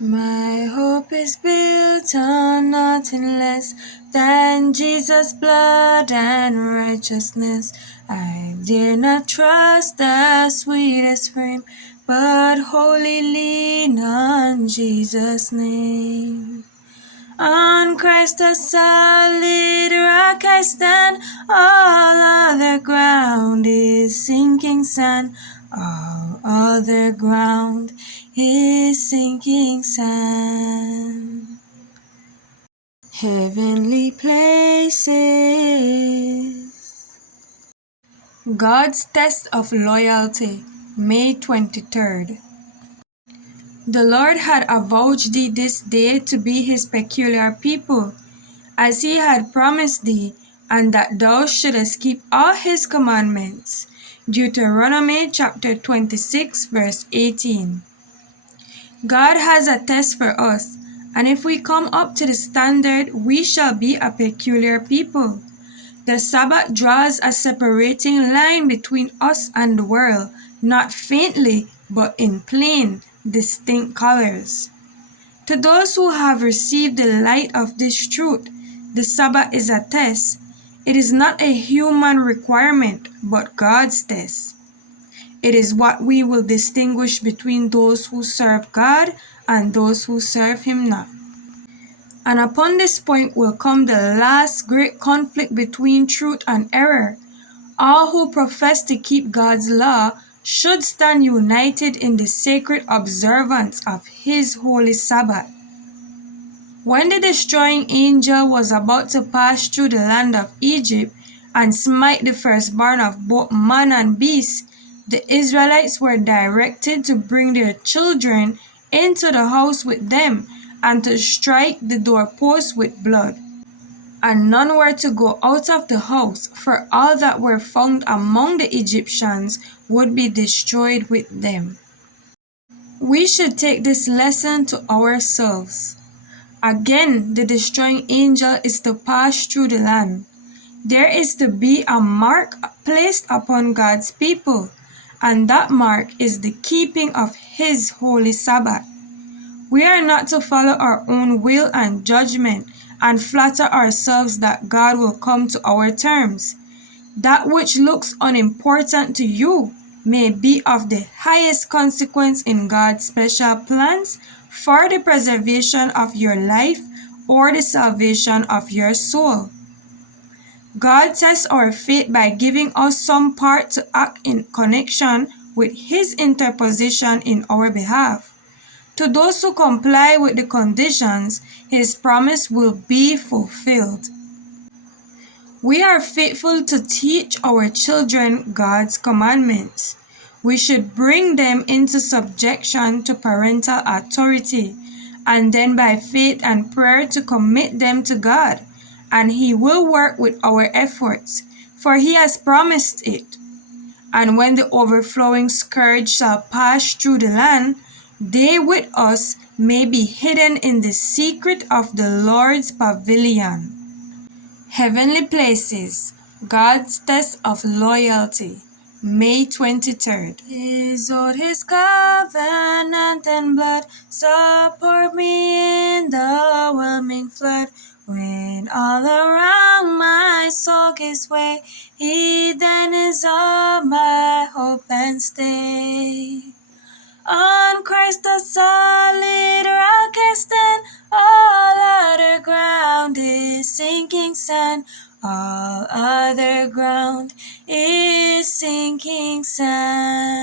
My hope is built on nothing less than Jesus' blood and righteousness. I dare not trust the sweetest frame, but wholly lean on Jesus' name. On Christ the solid rock I stand, all other ground is sinking sand. All other ground is sinking sand. Heavenly places. God's test of loyalty, May 23rd. The Lord had avouched thee this day to be his peculiar people, as he had promised thee, and that thou shouldest keep all his commandments. Deuteronomy chapter 26 verse 18. God has a test for us, and if we come up to the standard, we shall be a peculiar people. The Sabbath draws a separating line between us and the world, not faintly, but in plain, distinct colors. To those who have received the light of this truth, the Sabbath is a test. It is not a human requirement, but God's test. It is what we will distinguish between those who serve God and those who serve Him not. And upon this point will come the last great conflict between truth and error. All who profess to keep God's law should stand united in the sacred observance of His holy Sabbath. When the destroying angel was about to pass through the land of Egypt and smite the firstborn of both man and beast, the Israelites were directed to bring their children into the house with them and to strike the doorpost with blood. And none were to go out of the house, for all that were found among the Egyptians would be destroyed with them. We should take this lesson to ourselves. Again, the destroying angel is to pass through the land. There is to be a mark placed upon God's people, and that mark is the keeping of His holy Sabbath. We are not to follow our own will and judgment and flatter ourselves that God will come to our terms. That which looks unimportant to you may be of the highest consequence in God's special plans for the preservation of your life or the salvation of your soul. God tests our faith by giving us some part to act in connection with His interposition in our behalf. To those who comply with the conditions, His promise will be fulfilled. We are faithful to teach our children God's commandments. We should bring them into subjection to parental authority, and then by faith and prayer to commit them to God, and He will work with our efforts, for He has promised it. And when the overflowing scourge shall pass through the land, they with us may be hidden in the secret of the Lord's pavilion. Heavenly places, God's test of loyalty, May 23rd. His oath, His covenant and blood support me in the whelming flood. When all around my soul gives way, He then is all my hope and stay. On Christ the solid rock I stand, all other ground is sinking sand. All other ground is sinking sand.